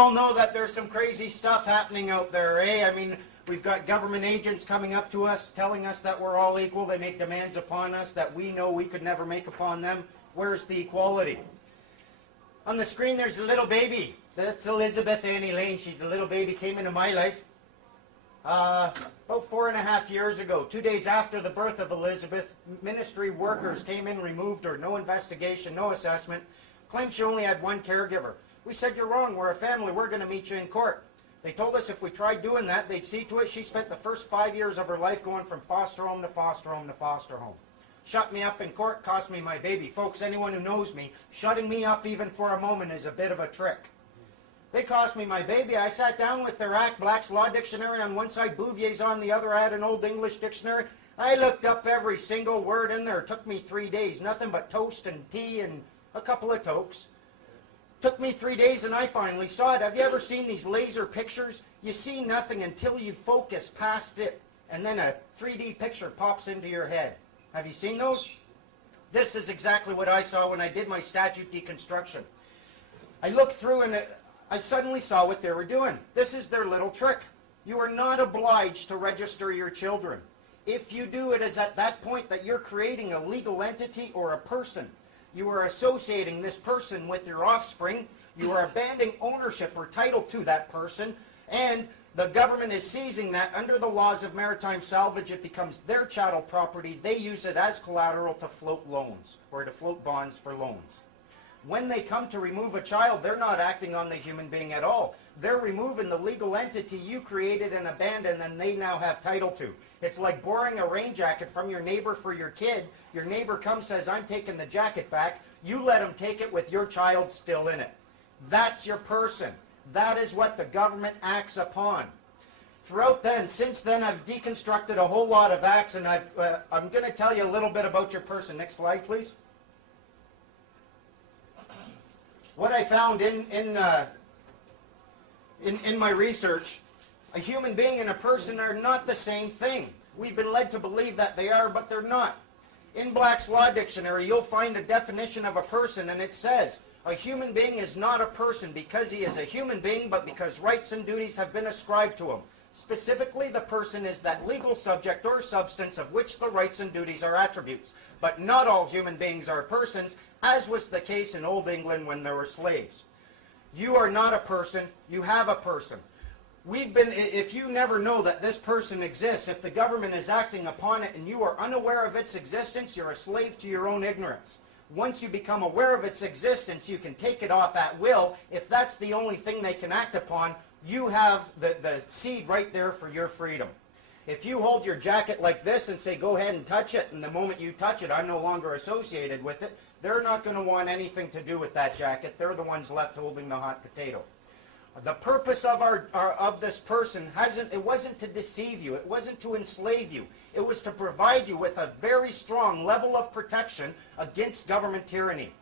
all know that there's some crazy stuff happening out there, eh? I mean, we've got government agents coming up to us, telling us that we're all equal. They make demands upon us that we know we could never make upon them. Where's the equality? On the screen, there's a little baby. That's Elizabeth Annie Lane. She's a little baby, came into my life about 4.5 years ago. 2 days after the birth of Elizabeth, ministry workers came in, removed her. No investigation, no assessment. Claimed she only had one caregiver. We said, you're wrong, we're a family, we're going to meet you in court. They told us if we tried doing that, they'd see to it. She spent the first 5 years of her life going from foster home to foster home to foster home. Shut me up in court, cost me my baby. Folks, anyone who knows me, shutting me up even for a moment is a bit of a trick. They cost me my baby. I sat down with their Act, Black's Law Dictionary on one side, Bouvier's on the other. I had an Old English dictionary. I looked up every single word in there. It took me 3 days. Nothing but toast and tea and a couple of tokes. Took me 3 days and I finally saw it. Have you ever seen these laser pictures? You see nothing until you focus past it and then a 3D picture pops into your head. Have you seen those? This is exactly what I saw when I did my statute deconstruction. I looked through and I suddenly saw what they were doing. This is their little trick. You are not obliged to register your children. If you do, it is at that point that you're creating a legal entity or a person. You are associating this person with your offspring. You are abandoning ownership or title to that person. And the government is seizing that under the laws of maritime salvage. It becomes their chattel property. They use it as collateral to float loans or to float bonds for loans. When they come to remove a child, they're not acting on the human being at all. They're removing the legal entity you created and abandoned and they now have title to. It's like borrowing a rain jacket from your neighbor for your kid. Your neighbor comes, says, I'm taking the jacket back. You let him take it with your child still in it. That's your person. That is what the government acts upon. Since then, I've deconstructed a whole lot of acts, and I'm going to tell you a little bit about your person. Next slide, please. What I found in my research, a human being and a person are not the same thing. We've been led to believe that they are, but they're not. In Black's Law Dictionary, you'll find a definition of a person, and it says, a human being is not a person because he is a human being, but because rights and duties have been ascribed to him. Specifically, the person is that legal subject or substance of which the rights and duties are attributes. But not all human beings are persons, as was the case in Old England when there were slaves. You are not a person, you have a person. If you never know that this person exists, if the government is acting upon it and you are unaware of its existence, you're a slave to your own ignorance. Once you become aware of its existence, you can take it off at will. If that's the only thing they can act upon, you have the seed right there for your freedom. If you hold your jacket like this and say, go ahead and touch it, and the moment you touch it, I'm no longer associated with it, they're not going to want anything to do with that jacket. They're the ones left holding the hot potato. The purpose of this person wasn't to deceive you. It wasn't to enslave you. It was to provide you with a very strong level of protection against government tyranny.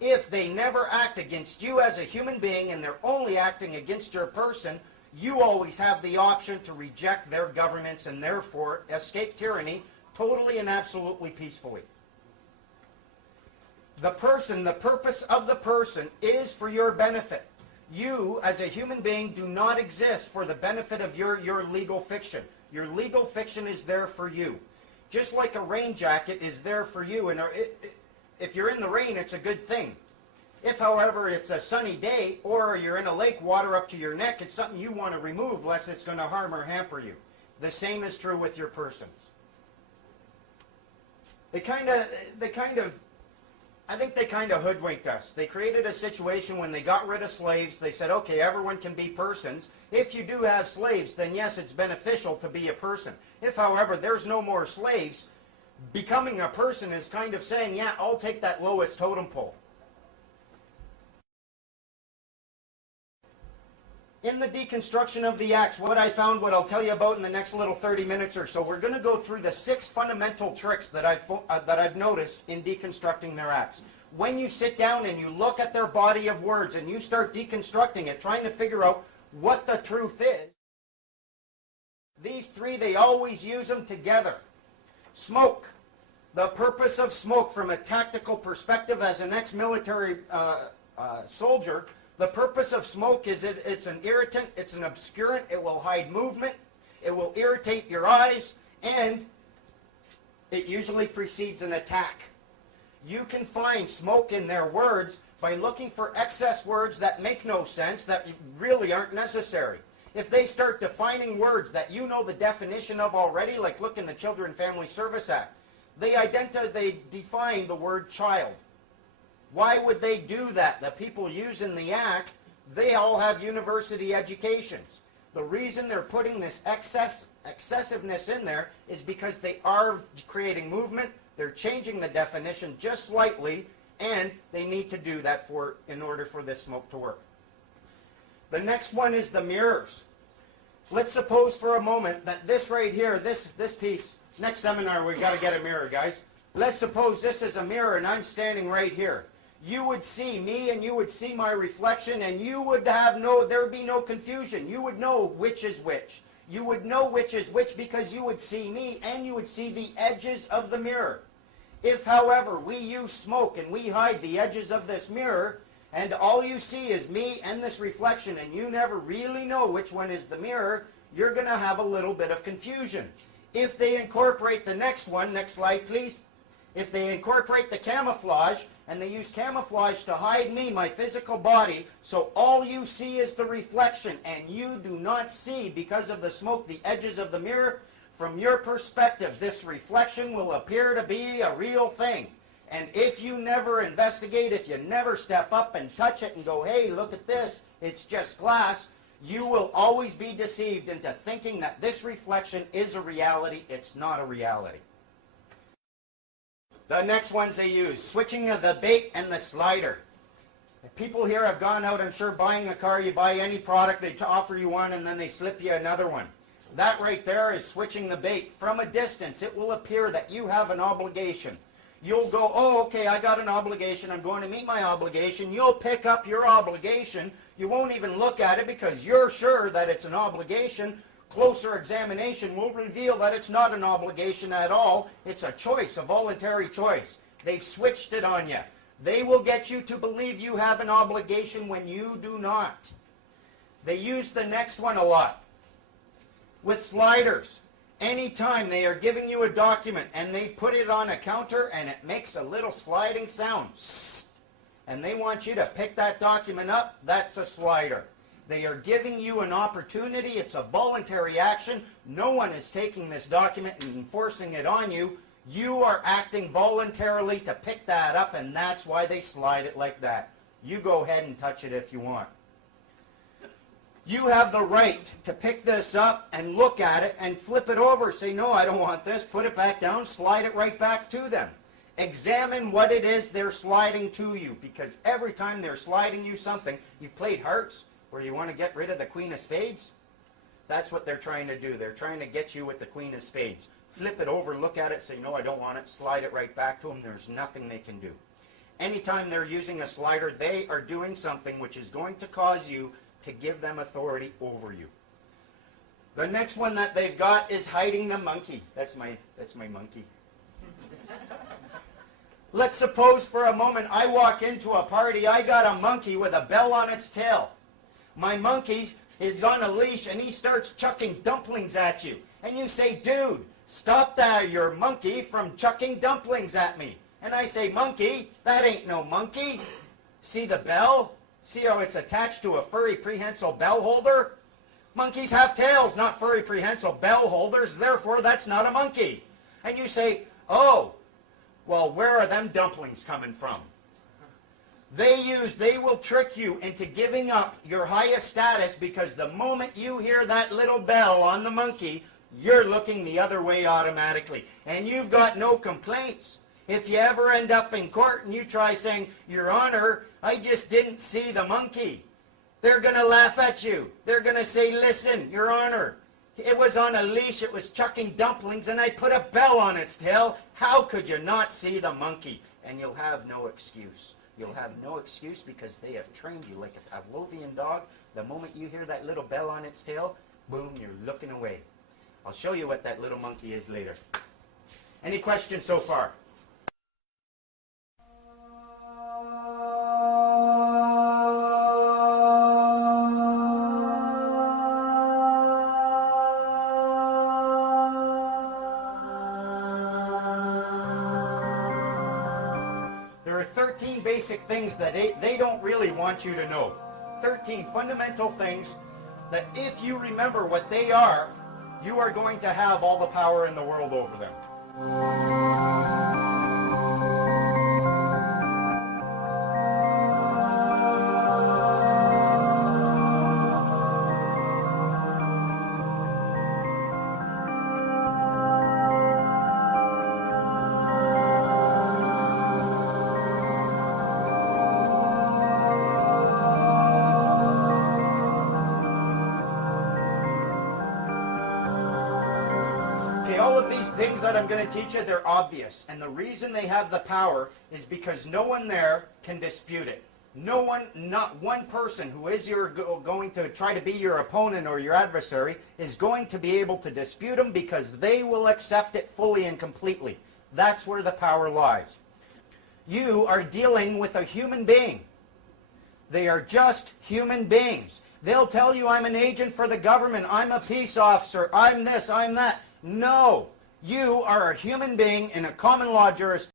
If they never act against you as a human being and they're only acting against your person, you always have the option to reject their governments and therefore escape tyranny totally and absolutely peacefully. The purpose of the person is for your benefit. You, as a human being, do not exist for the benefit of your legal fiction. Your legal fiction is there for you. Just like a rain jacket is there for you. And if you're in the rain, it's a good thing. If, however, it's a sunny day or you're in a lake, water up to your neck, it's something you want to remove lest it's going to harm or hamper you. The same is true with your persons. I think they kind of hoodwinked us. They created a situation when they got rid of slaves. They said, okay, everyone can be persons. If you do have slaves, then yes, it's beneficial to be a person. If, however, there's no more slaves, becoming a person is kind of saying, yeah, I'll take that lowest totem pole. In the deconstruction of the acts, what I found, what I'll tell you about in the next little 30 minutes or so, we're going to go through the 6 fundamental tricks that I've noticed in deconstructing their acts. When you sit down and you look at their body of words and you start deconstructing it, trying to figure out what the truth is, these 3, they always use them together. Smoke. The purpose of smoke from a tactical perspective as an ex-military soldier, The purpose of smoke is it's an irritant, it's an obscurant, it will hide movement, it will irritate your eyes, and it usually precedes an attack. You can find smoke in their words by looking for excess words that make no sense, that really aren't necessary. If they start defining words that you know the definition of already, like look in the Children and Family Service Act, they define the word child. Why would they do that? The people using the act, they all have university educations. The reason they're putting this excessiveness in there is because they are creating movement, they're changing the definition just slightly, and they need to do that in order for this smoke to work. The next one is the mirrors. Let's suppose for a moment that this right here, this piece, next seminar we've got to get a mirror, guys. Let's suppose this is a mirror and I'm standing right here. You would see me and you would see my reflection, and you would there would be no confusion. You would know which is which. You would know which is which because you would see me and you would see the edges of the mirror. If, however, we use smoke and we hide the edges of this mirror, and all you see is me and this reflection, and you never really know which one is the mirror, you're going to have a little bit of confusion. If they incorporate the next one, next slide please, if they incorporate the camouflage, and they use camouflage to hide me, my physical body, so all you see is the reflection, and you do not see, because of the smoke, the edges of the mirror, from your perspective, this reflection will appear to be a real thing. And if you never investigate, if you never step up and touch it and go, hey, look at this, it's just glass, you will always be deceived into thinking that this reflection is a reality. It's not a reality. The next ones they use, switching of the bait and the slider. People here have gone out, I'm sure, buying a car. You buy any product, they offer you one, and then they slip you another one. That right there is switching the bait. From a distance, it will appear that you have an obligation. You'll go, oh, okay, I got an obligation. I'm going to meet my obligation. You'll pick up your obligation. You won't even look at it because you're sure that it's an obligation. Closer examination will reveal that it's not an obligation at all. It's a choice, a voluntary choice. They've switched it on you. They will get you to believe you have an obligation when you do not. They use the next one a lot. With sliders. Anytime they are giving you a document and they put it on a counter and it makes a little sliding sound, and they want you to pick that document up, that's a slider. They are giving you an opportunity. It's a voluntary action. No one is taking this document and enforcing it on you. You are acting voluntarily to pick that up, and that's why they slide it like that. You go ahead and touch it if you want. You have the right to pick this up and look at it and flip it over. Say, no, I don't want this. Put it back down. Slide it right back to them. Examine what it is they're sliding to you, because every time they're sliding you something, you've played hearts where you want to get rid of the Queen of Spades. That's what they're trying to do. They're trying to get you with the Queen of Spades. Flip it over, look at it, say, no, I don't want it. Slide it right back to them. There's nothing they can do. Anytime they're using a slider, they are doing something which is going to cause you to give them authority over you. The next one that they've got is hiding the monkey. That's my monkey. Let's suppose for a moment I walk into a party. I got a monkey with a bell on its tail. My monkey is on a leash and he starts chucking dumplings at you. And you say, dude, stop your monkey from chucking dumplings at me. And I say, monkey, that ain't no monkey. See the bell? See how it's attached to a furry prehensile bell holder? Monkeys have tails, not furry prehensile bell holders. Therefore, that's not a monkey. And you say, oh, well, where are them dumplings coming from? They will trick you into giving up your highest status, because the moment you hear that little bell on the monkey, you're looking the other way automatically. And you've got no complaints. If you ever end up in court and you try saying, Your Honor, I just didn't see the monkey, they're going to laugh at you. They're going to say, listen, Your Honor, it was on a leash, it was chucking dumplings, and I put a bell on its tail. How could you not see the monkey? And you'll have no excuse. You'll have no excuse because they have trained you like a Pavlovian dog. The moment you hear that little bell on its tail, boom, you're looking away. I'll show you what that little monkey is later. Any questions so far? 13 basic things that they don't really want you to know. 13 fundamental things that if you remember what they are, you are going to have all the power in the world over them. All of these things that I'm going to teach you, they're obvious. And the reason they have the power is because no one there can dispute it. No one, not one person who is going to try to be your opponent or your adversary is going to be able to dispute them because they will accept it fully and completely. That's where the power lies. You are dealing with a human being. They are just human beings. They'll tell you, I'm an agent for the government, I'm a peace officer, I'm this, I'm that. No, you are a human being in a common law jurisdiction.